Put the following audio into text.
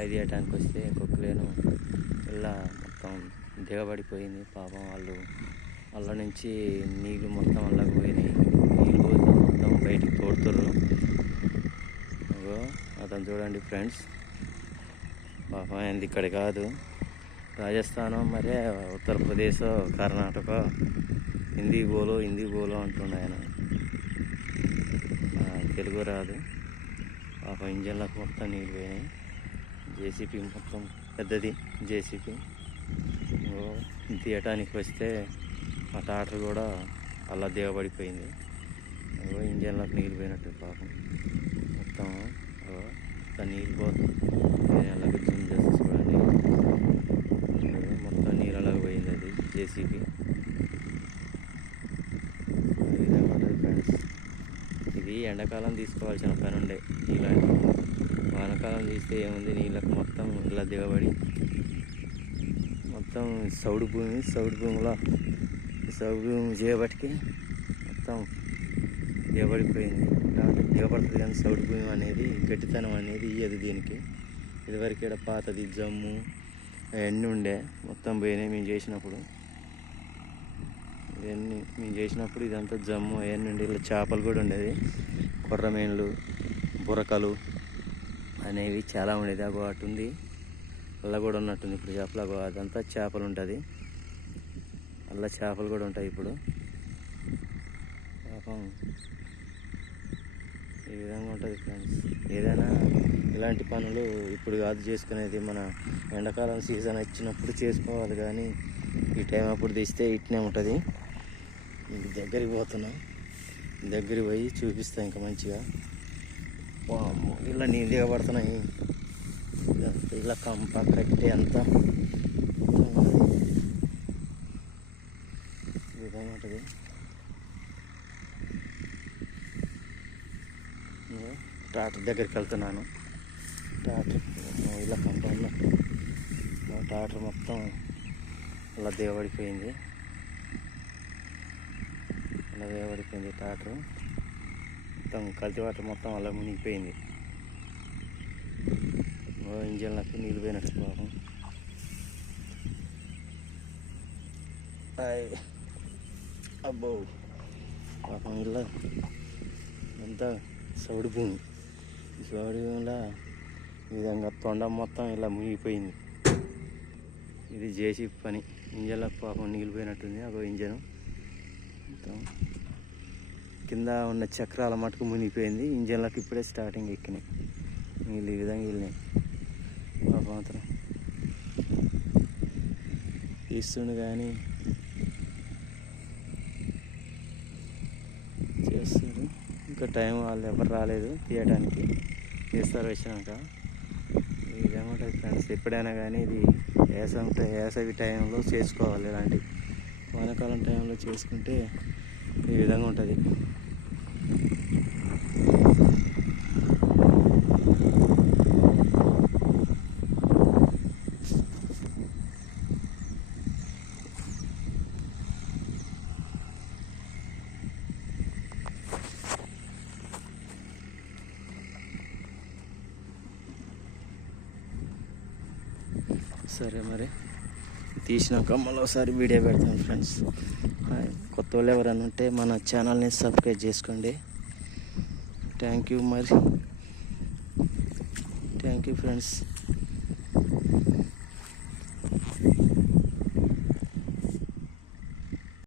రాయి తీయటానికి వస్తే కొక్కులేను ఇలా మొత్తం దిగబడిపోయింది పాపం. వాళ్ళు అల్ల నుంచి నీళ్ళు మొత్తం అల్లకి పోయినాయి. నీళ్ళు పోతే మొత్తం బయటికి తోడుతుర్రు. అతను చూడండి ఫ్రెండ్స్, పాపం అయింది. ఇక్కడ కాదు, రాజస్థాన్ మరే ఉత్తరప్రదేశ్ కర్ణాటక హిందీ బోలో అంటుండే ఆయన. తెలుగు రాదు. పాపం ఇంజన్లకు మొత్తం నీళ్ళు పోయినాయి. జేసీపీ మొత్తం పెద్దది జేసీపీ తీయటానికి వస్తే ఆ ట్రాక్టర్ కూడా అలా దిగబడిపోయింది. ఇంజన్లకు నీళ్ళు పోయినట్టు పాపం మొత్తం నీళ్ళు పోతుంది. అలాగే జూమ్ చేసి చూడండి, మొత్తం నీళ్ళలాగా పోయింది అది జేసీబీ. ఫ్రెండ్స్, ఇది ఎండాకాలం తీసుకోవాల్సిన పని ఉండే. ఇలాంటి వానకాలం తీస్తే ఏముంది, నీళ్ళకు మొత్తం ఇలా దిగబడి మొత్తం సౌడు భూమిలో సౌడు భూమి చేయబట్టి మొత్తం దిగబడిపోయింది. అంటే దిగబడుతుంది కానీ సౌడు భూమి అనేది గట్టితనం అనేది ఇయ్యదు దీనికి. ఇదివరకు ఇక్కడ పాతది జమ్ము అవన్నీ ఉండే, మొత్తం పోయినాయి మేము చేసినప్పుడు. ఇదంతా జమ్ము అవన్నీ ఉండే. ఇలా చేపలు కూడా ఉండేది, కొర్రమేన్లు, బురకలు అనేవి చాలా ఉండేది. అగో అటు ఉంది, అలా కూడా ఉన్నట్టుంది ఇప్పుడు చేపలు. అగో అదంతా చేపలు ఉంటుంది, అలా చేపలు కూడా ఉంటాయి ఇప్పుడు. పాపం ఈ విధంగా ఉంటుంది ఫ్రెండ్స్. ఏదైనా ఇలాంటి పనులు ఇప్పుడు కాదు చేసుకునేది, మన ఎండాకాలం సీజన్ వచ్చినప్పుడు చేసుకోవాలి. కానీ ఈ టైం అప్పుడు తీస్తే ఇట్నే ఉంటుంది. దగ్గరికి పోతున్నాం, దగ్గరికి పోయి చూపిస్తాం ఇంకా మంచిగా. ఇలా నీళ్ళు దిగబడుతున్నాయి. ఇలా కంప కట్టి అంతా ఈ విధంగా ఉంటుంది. ట్రాక్టర్ దగ్గరికి వెళ్తున్నాను. ట్రాక్టర్ ఇలా కంప ఉన్నట్టు ట్రాక్టర్ మొత్తం అలా దిగబడిపోయింది. ట్రాక్టర్ మొత్తం కల్తీ వాటర్ మొత్తం అలా మునిగిపోయింది. ఇంజన్లకు నీళ్ళు పోయినట్టు పాపం. అబ్బో పాపం ఇలా అంతా సౌడు భూమి. సౌడు భూమిలో ఈ విధంగా తొండం మొత్తం ఇలా మునిగిపోయింది. ఇది జేసీబీ పని. ఇంజన్లకు పాపం నీళ్ళు పోయినట్టుంది. అగో ఇంజను మొత్తం కింద ఉన్న చక్రాల మటుకు మునిగిపోయింది. ఇంజన్లకు ఇప్పుడే స్టార్టింగ్ ఎక్కినాయి నీళ్ళు. ఈ విధంగా వెళ్ళినాయి. పాపం అతను తీస్తుండు కానీ చేస్తుంది. ఇంకా టైం వాళ్ళు ఎవరు రాలేదు తీయడానికి, చేస్తారు వచ్చినాక. ఈ విధంగా ఉంటుంది ఫ్రెండ్స్. ఎప్పుడైనా కానీ ఇది వేసవి టైంలో చేసుకోవాలి. ఇలాంటి వానాకాలం టైంలో చేసుకుంటే ఈ విధంగా ఉంటుంది. సరే మరి తీసినాక మళ్ళీ ఒకసారి వీడియో పెడతాను ఫ్రెండ్స్. కొత్త వాళ్ళు ఎవరైనా ఉంటే మన ఛానల్ని సబ్స్క్రైబ్ చేసుకోండి. Thank you friends.